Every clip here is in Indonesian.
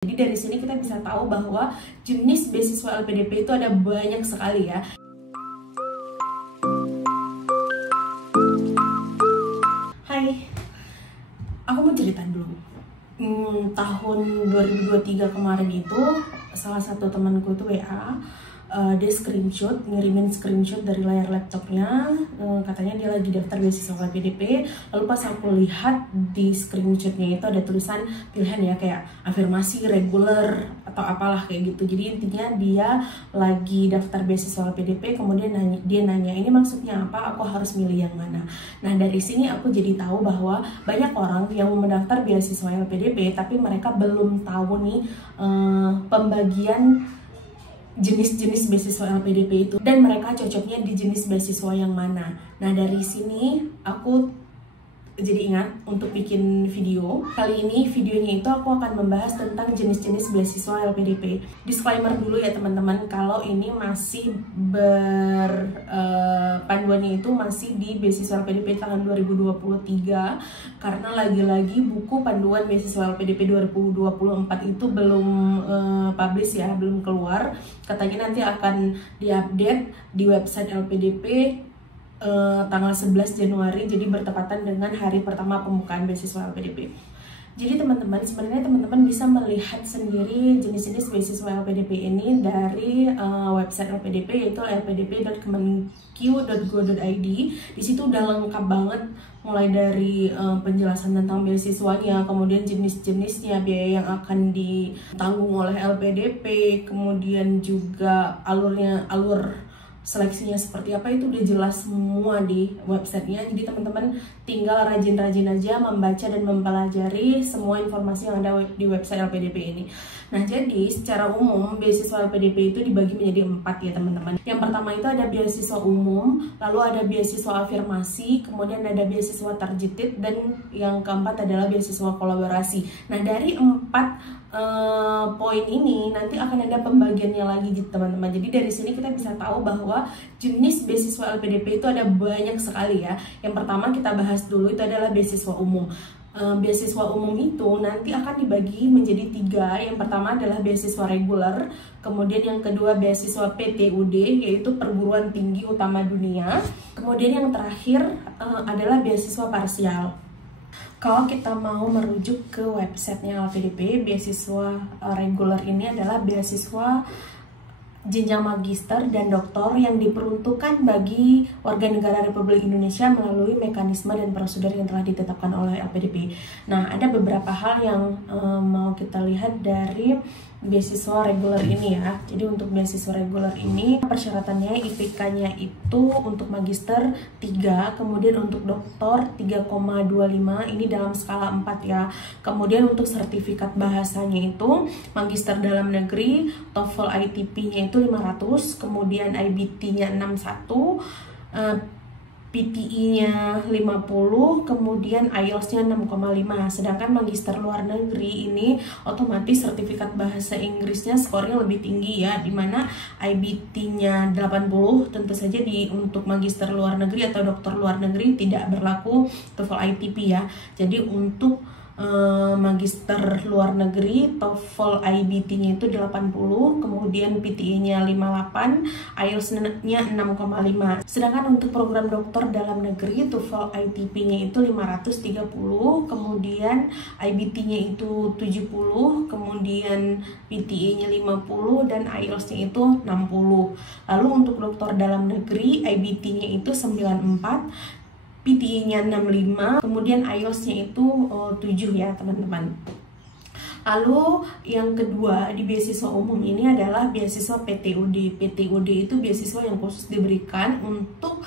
Jadi dari sini kita bisa tahu bahwa jenis beasiswa LPDP itu ada banyak sekali ya. Hai, aku mau cerita dulu. Tahun 2023 kemarin itu salah satu temanku itu WA, dia ngirimin screenshot dari layar laptopnya, katanya dia lagi daftar beasiswa LPDP. Lalu pas aku lihat di screenshotnya itu ada tulisan pilihan ya, kayak afirmasi, reguler, atau apalah kayak gitu. Jadi intinya dia lagi daftar beasiswa LPDP, kemudian dia nanya ini maksudnya apa, aku harus milih yang mana. Nah dari sini aku jadi tahu bahwa banyak orang yang mau mendaftar beasiswa LPDP tapi mereka belum tahu nih pembagian jenis-jenis beasiswa LPDP itu dan mereka cocoknya di jenis beasiswa yang mana. Nah dari sini aku jadi ingat untuk bikin video. Kali ini videonya itu aku akan membahas tentang jenis-jenis beasiswa LPDP. Disclaimer dulu ya teman-teman, kalau ini masih panduannya itu masih di beasiswa LPDP tahun 2023, karena lagi-lagi buku panduan beasiswa LPDP 2024 itu belum publish ya, belum keluar. Katanya nanti akan diupdate di website LPDP tanggal 11 Januari, jadi bertepatan dengan hari pertama pembukaan beasiswa LPDP. Jadi teman-teman, sebenarnya teman-teman bisa melihat sendiri jenis-jenis beasiswa LPDP ini dari website LPDP, yaitu lpdp.kemenq.go.id. Di situ udah lengkap banget, mulai dari penjelasan tentang beasiswanya, kemudian jenis-jenisnya, biaya yang akan ditanggung oleh LPDP, kemudian juga alur seleksinya seperti apa, itu udah jelas semua di websitenya. Jadi teman-teman tinggal rajin-rajin aja membaca dan mempelajari semua informasi yang ada di website LPDP ini. Nah jadi secara umum beasiswa LPDP itu dibagi menjadi 4 ya teman-teman. Yang pertama itu ada beasiswa umum, lalu ada beasiswa afirmasi, kemudian ada beasiswa targeted, dan yang keempat adalah beasiswa kolaborasi. Nah dari 4 poin ini nanti akan ada pembagiannya lagi gitu teman-teman. Jadi dari sini kita bisa tahu bahwa jenis beasiswa LPDP itu ada banyak sekali ya. Yang pertama kita bahas dulu itu adalah beasiswa umum. Beasiswa umum itu nanti akan dibagi menjadi 3. Yang pertama adalah beasiswa reguler, kemudian yang kedua beasiswa PTUD, yaitu perguruan tinggi utama dunia, kemudian yang terakhir adalah beasiswa parsial. Kalau kita mau merujuk ke websitenya LPDP, beasiswa reguler ini adalah beasiswa jenjang magister dan doktor yang diperuntukkan bagi warga negara Republik Indonesia melalui mekanisme dan prosedur yang telah ditetapkan oleh LPDP. Nah, ada beberapa hal yang mau kita lihat dari beasiswa reguler ini ya. Jadi untuk beasiswa reguler ini persyaratannya IPK-nya itu untuk magister 3, kemudian untuk doktor 3,25, ini dalam skala 4 ya. Kemudian untuk sertifikat bahasanya itu magister dalam negeri, TOEFL ITP-nya itu 500, kemudian IBT-nya 61, PTE-nya 50, kemudian IELTS-nya 6,5. Sedangkan magister luar negeri ini otomatis sertifikat bahasa Inggrisnya skornya lebih tinggi ya, dimana IBT-nya 80. Tentu saja untuk magister luar negeri atau dokter luar negeri tidak berlaku TOEFL ITP ya. Jadi untuk magister luar negeri TOEFL IBT-nya itu 80, kemudian PTE-nya 58, IELTS-nya 6,5. Sedangkan untuk program dokter dalam negeri TOEFL ITP-nya itu 530, kemudian IBT-nya itu 70, kemudian PTE-nya 50, dan IELTS-nya itu 60. Lalu untuk dokter dalam negeri IBT-nya itu 94, PTE-nya 65, kemudian IELTS-nya itu 7 ya teman-teman. Lalu yang kedua di beasiswa umum ini adalah beasiswa PTUD. PTUD itu beasiswa yang khusus diberikan untuk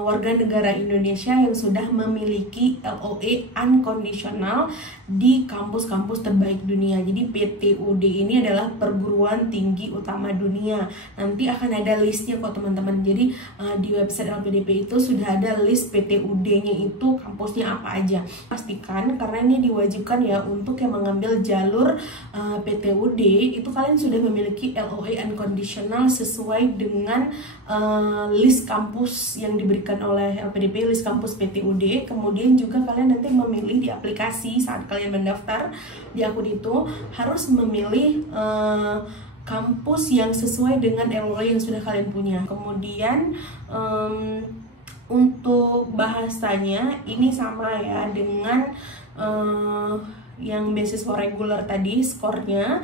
warga negara Indonesia yang sudah memiliki LOE unconditional di kampus-kampus terbaik dunia. Jadi PTUD ini adalah perguruan tinggi utama dunia. Nanti akan ada listnya kok teman-teman. Jadi di website LPDP itu sudah ada list PTUD-nya itu kampusnya apa aja. Pastikan, karena ini diwajibkan ya untuk yang mengambil jalur PTUD itu kalian sudah memiliki LOE unconditional sesuai dengan list kampus kampus yang diberikan oleh LPDP, list kampus PTUD. Kemudian juga kalian nanti memilih di aplikasi saat kalian mendaftar di akun itu, harus memilih kampus yang sesuai dengan LOA yang sudah kalian punya. Kemudian untuk bahasanya ini sama ya dengan yang beasiswa reguler tadi skornya.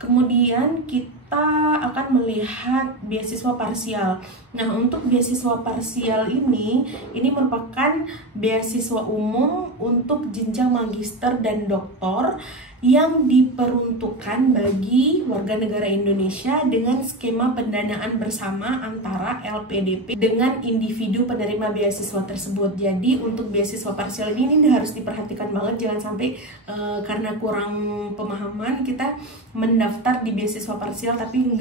Kemudian kita akan melihat beasiswa parsial. Nah, untuk beasiswa parsial ini merupakan beasiswa umum untuk jenjang magister dan doktor yang diperuntukkan bagi warga negara Indonesia dengan skema pendanaan bersama antara LPDP dengan individu penerima beasiswa tersebut. Jadi untuk beasiswa parsial ini harus diperhatikan banget, jangan sampai karena kurang pemahaman kita mendaftar di beasiswa parsial tapi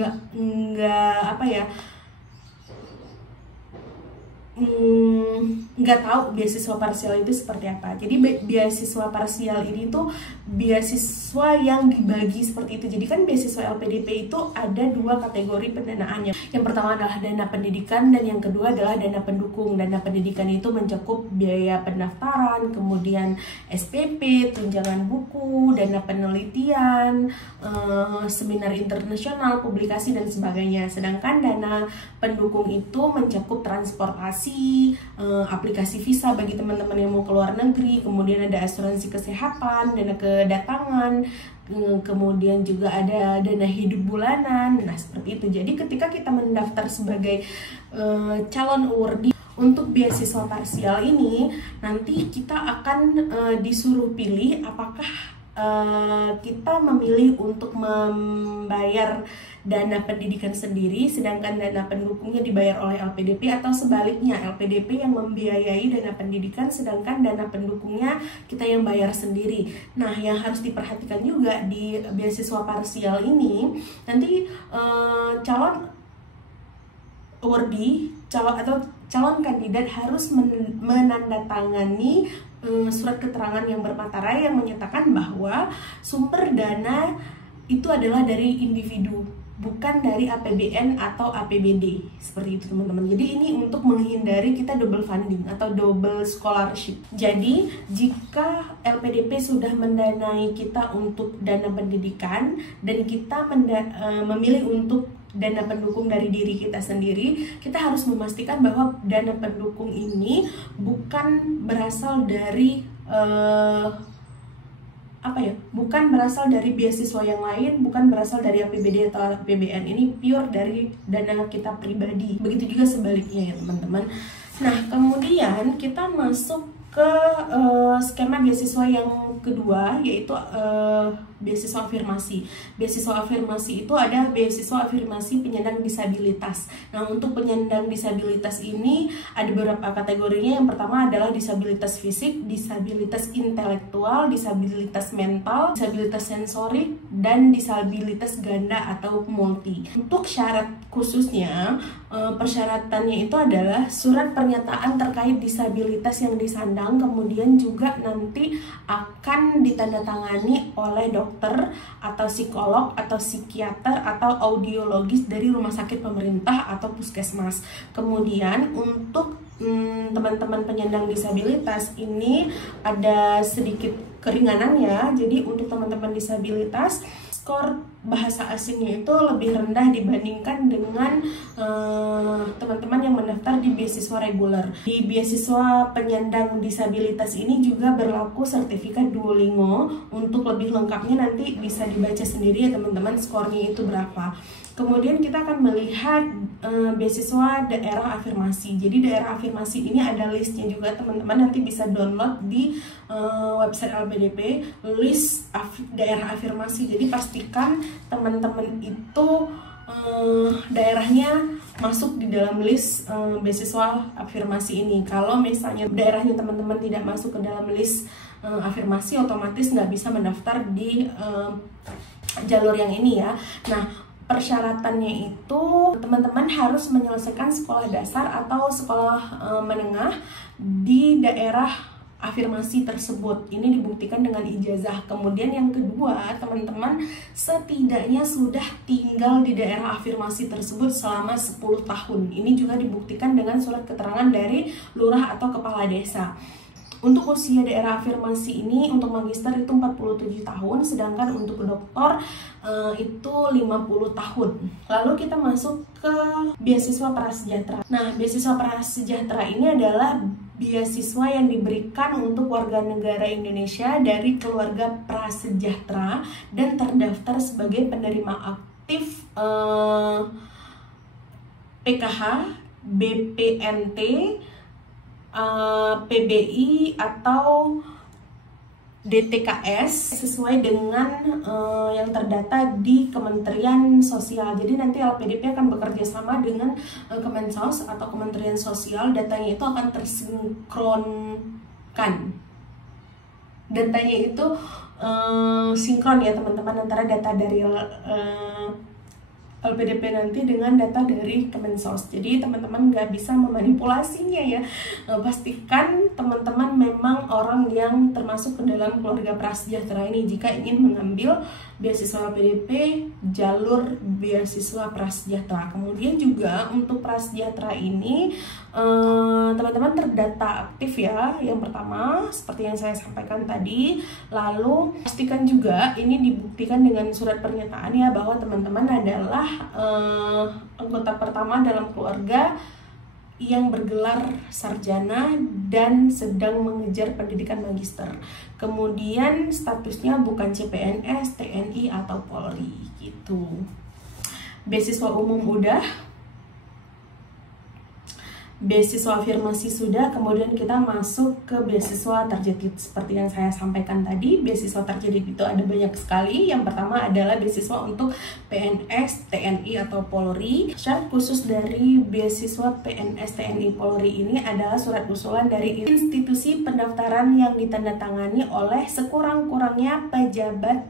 nggak tahu beasiswa parsial itu seperti apa. Jadi beasiswa parsial ini tuh beasiswa yang dibagi seperti itu. Jadi kan beasiswa LPDP itu ada dua kategori pendanaannya. Yang pertama adalah dana pendidikan dan yang kedua adalah dana pendukung. Dana pendidikan itu mencakup biaya pendaftaran, kemudian SPP, tunjangan buku, dana penelitian, seminar internasional, publikasi dan sebagainya. Sedangkan dana pendukung itu mencakup transportasi, aplikasi visa bagi teman-teman yang mau ke luar negeri, kemudian ada asuransi kesehatan, dana kedatangan, kemudian juga ada dana hidup bulanan. Nah, seperti itu. Jadi ketika kita mendaftar sebagai calon awardee untuk beasiswa parsial ini, nanti kita akan disuruh pilih apakah kita memilih untuk membayar dana pendidikan sendiri sedangkan dana pendukungnya dibayar oleh LPDP, atau sebaliknya LPDP yang membiayai dana pendidikan sedangkan dana pendukungnya kita yang bayar sendiri. Nah, yang harus diperhatikan juga di beasiswa parsial ini, nanti calon awardee atau calon kandidat harus menandatangani surat keterangan yang bermaterai yang menyatakan bahwa sumber dana itu adalah dari individu, bukan dari APBN atau APBD, seperti itu teman-teman. Jadi ini untuk menghindari kita double funding atau double scholarship. Jadi jika LPDP sudah mendanai kita untuk dana pendidikan dan kita memilih untuk dana pendukung dari diri kita sendiri, kita harus memastikan bahwa dana pendukung ini bukan berasal dari bukan berasal dari beasiswa yang lain, bukan berasal dari APBD atau APBN. Ini pure dari dana kita pribadi. Begitu juga sebaliknya ya teman-teman. Nah, kemudian kita masuk ke skema beasiswa yang kedua, yaitu beasiswa afirmasi. Beasiswa afirmasi itu ada beasiswa afirmasi penyandang disabilitas. Nah, untuk penyandang disabilitas ini ada beberapa kategorinya. Yang pertama adalah disabilitas fisik, disabilitas intelektual, disabilitas mental, disabilitas sensorik, dan disabilitas ganda atau multi. Untuk syarat khususnya, persyaratannya itu adalah surat pernyataan terkait disabilitas yang disandang, kemudian juga nanti akan ditandatangani oleh dokter atau psikolog atau psikiater atau audiologis dari rumah sakit pemerintah atau puskesmas. Kemudian untuk teman-teman penyandang disabilitas ini ada sedikit keringanannya. Jadi untuk teman-teman disabilitas, skor bahasa asingnya itu lebih rendah dibandingkan dengan teman-teman yang mendaftar di beasiswa reguler. Di beasiswa penyandang disabilitas ini juga berlaku sertifikat Duolingo. Untuk lebih lengkapnya nanti bisa dibaca sendiri ya teman-teman, skornya itu berapa. Kemudian kita akan melihat beasiswa daerah afirmasi. Jadi daerah afirmasi ini ada listnya juga teman-teman, nanti bisa download di website LPDP, list daerah afirmasi. Jadi pastikan teman-teman itu daerahnya masuk di dalam list beasiswa afirmasi ini. Kalau misalnya daerahnya teman-teman tidak masuk ke dalam list afirmasi, otomatis nggak bisa mendaftar di jalur yang ini ya. Nah, persyaratannya itu teman-teman harus menyelesaikan sekolah dasar atau sekolah menengah di daerah afirmasi tersebut. Ini dibuktikan dengan ijazah. Kemudian yang kedua, teman-teman setidaknya sudah tinggal di daerah afirmasi tersebut selama 10 tahun. Ini juga dibuktikan dengan surat keterangan dari lurah atau kepala desa. Untuk usia daerah afirmasi ini untuk magister itu 47 tahun, sedangkan untuk doktor itu 50 tahun. Lalu kita masuk ke beasiswa prasejahtera. Nah, beasiswa prasejahtera ini adalah beasiswa yang diberikan untuk warga negara Indonesia dari keluarga prasejahtera dan terdaftar sebagai penerima aktif PKH, BPNT, PBI atau DTKS sesuai dengan yang terdata di Kementerian Sosial. Jadi nanti LPDP akan bekerja sama dengan Kemensos atau Kementerian Sosial. Datanya itu akan tersinkronkan. Datanya itu sinkron ya teman-teman, antara data dari LPDP nanti dengan data dari Kemensos. Jadi teman-teman nggak bisa memanipulasinya ya. Pastikan teman-teman memang orang yang termasuk ke dalam keluarga prasejahtera ini jika ingin mengambil beasiswa LPDP jalur beasiswa prasejahtera. Kemudian juga untuk prasejahtera ini teman-teman terdata aktif ya. Yang pertama seperti yang saya sampaikan tadi. Lalu pastikan juga ini dibuktikan dengan surat pernyataan ya, bahwa teman-teman adalah anggota pertama dalam keluarga yang bergelar sarjana dan sedang mengejar pendidikan magister. Kemudian statusnya bukan CPNS, TNI atau Polri gitu. Beasiswa umum udah, beasiswa afirmasi sudah, kemudian kita masuk ke beasiswa targeted. Seperti yang saya sampaikan tadi, beasiswa targeted itu ada banyak sekali. Yang pertama adalah beasiswa untuk PNS, TNI atau Polri. Syarat khusus dari beasiswa PNS, TNI, Polri ini adalah surat usulan dari institusi pendaftaran yang ditandatangani oleh sekurang-kurangnya pejabat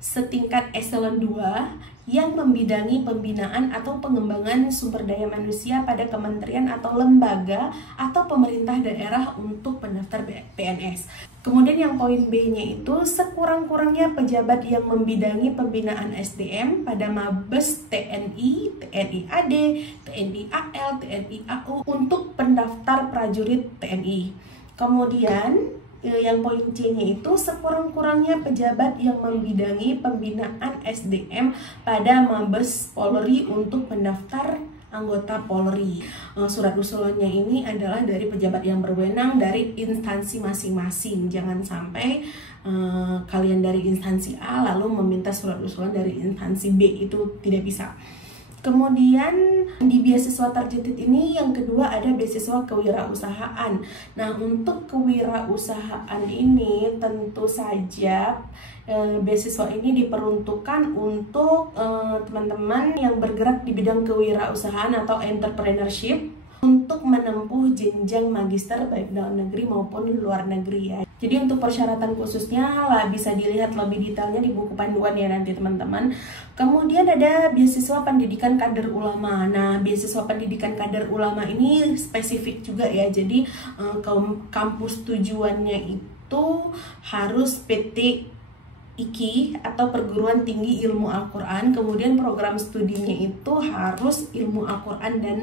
setingkat eselon 2 yang membidangi pembinaan atau pengembangan sumber daya manusia pada kementerian atau lembaga atau pemerintah daerah untuk pendaftar PNS. Kemudian yang poin B-nya itu sekurang-kurangnya pejabat yang membidangi pembinaan SDM pada Mabes TNI, TNI AD, TNI AL, TNI AU untuk pendaftar prajurit TNI. Kemudian yang poin C-nya itu sekurang-kurangnya pejabat yang membidangi pembinaan SDM pada Mabes Polri untuk pendaftar anggota Polri. Surat usulannya ini adalah dari pejabat yang berwenang dari instansi masing-masing. Jangan sampai kalian dari instansi A lalu meminta surat usulan dari instansi B, itu tidak bisa. Kemudian di beasiswa targeted ini yang kedua ada beasiswa kewirausahaan. Nah, untuk kewirausahaan ini tentu saja beasiswa ini diperuntukkan untuk teman-teman yang bergerak di bidang kewirausahaan atau entrepreneurship untuk menempuh jenjang magister baik dalam negeri maupun luar negeri ya. Jadi untuk persyaratan khususnya lah bisa dilihat lebih detailnya di buku panduan ya nanti teman-teman. Kemudian ada beasiswa pendidikan kader ulama. Nah, beasiswa pendidikan kader ulama ini spesifik juga ya. Jadi kampus tujuannya itu harus PT IKI atau Perguruan Tinggi Ilmu Al-Quran. Kemudian program studinya itu harus ilmu Al-Quran dan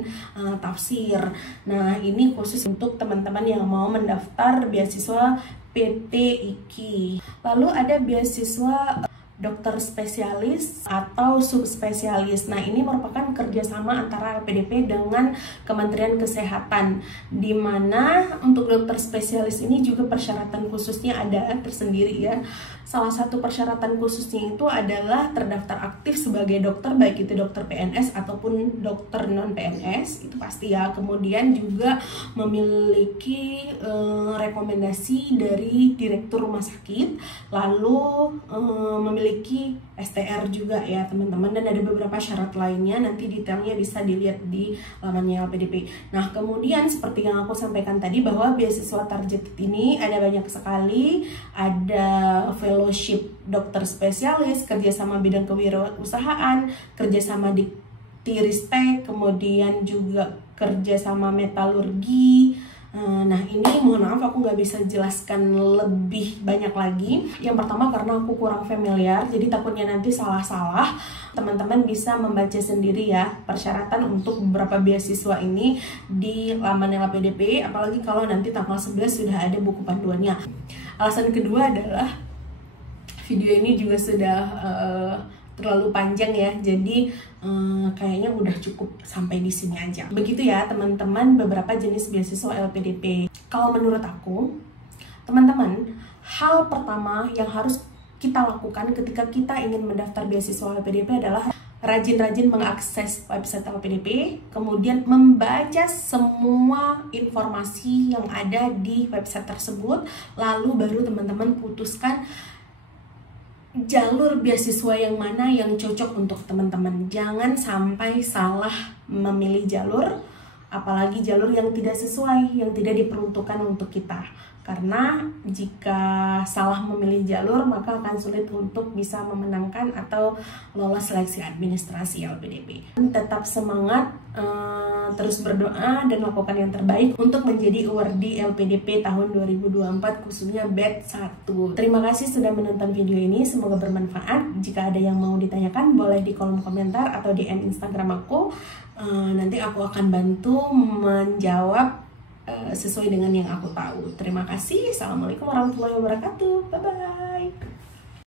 tafsir. Nah, ini khusus untuk teman-teman yang mau mendaftar beasiswa PT IKI. Lalu ada beasiswa dokter spesialis atau subspesialis. Nah, ini merupakan kerjasama antara LPDP dengan Kementerian Kesehatan, di mana untuk dokter spesialis ini juga persyaratan khususnya ada tersendiri ya. Salah satu persyaratan khususnya itu adalah terdaftar aktif sebagai dokter, baik itu dokter PNS ataupun dokter non-PNS, itu pasti ya. Kemudian juga memiliki rekomendasi dari direktur rumah sakit, lalu memiliki STR juga ya teman-teman, dan ada beberapa syarat lainnya, nanti detailnya bisa dilihat di lamannya LPDP. Nah, kemudian seperti yang aku sampaikan tadi bahwa beasiswa targeted ini ada banyak sekali, ada fellowship dokter spesialis, kerjasama bidang kewirausahaan, kerjasama di Tiristek, kemudian juga kerjasama metalurgi, Nah ini mohon maaf aku nggak bisa jelaskan lebih banyak lagi. Yang pertama karena aku kurang familiar, jadi takutnya nanti salah-salah. Teman-teman bisa membaca sendiri ya persyaratan untuk beberapa beasiswa ini di laman LPDP, apalagi kalau nanti tanggal 11 sudah ada buku panduannya. Alasan kedua adalah video ini juga sudah terlalu panjang ya, jadi kayaknya udah cukup sampai di sini aja. Begitu ya teman-teman beberapa jenis beasiswa LPDP. Kalau menurut aku, teman-teman, hal pertama yang harus kita lakukan ketika kita ingin mendaftar beasiswa LPDP adalah rajin-rajin mengakses website LPDP, kemudian membaca semua informasi yang ada di website tersebut, lalu baru teman-teman putuskan jalur beasiswa yang mana yang cocok untuk teman-teman. Jangan sampai salah memilih jalur, apalagi jalur yang tidak sesuai, yang tidak diperuntukkan untuk kita. Karena jika salah memilih jalur, maka akan sulit untuk bisa memenangkan atau lolos seleksi administrasi LPDP. Tetap semangat, terus berdoa dan lakukan yang terbaik untuk menjadi awardee LPDP tahun 2024 khususnya batch 1. Terima kasih sudah menonton video ini, semoga bermanfaat. Jika ada yang mau ditanyakan boleh di kolom komentar atau DM Instagram aku. Nanti aku akan bantu menjawab sesuai dengan yang aku tahu. Terima kasih. Assalamualaikum warahmatullahi wabarakatuh. Bye bye.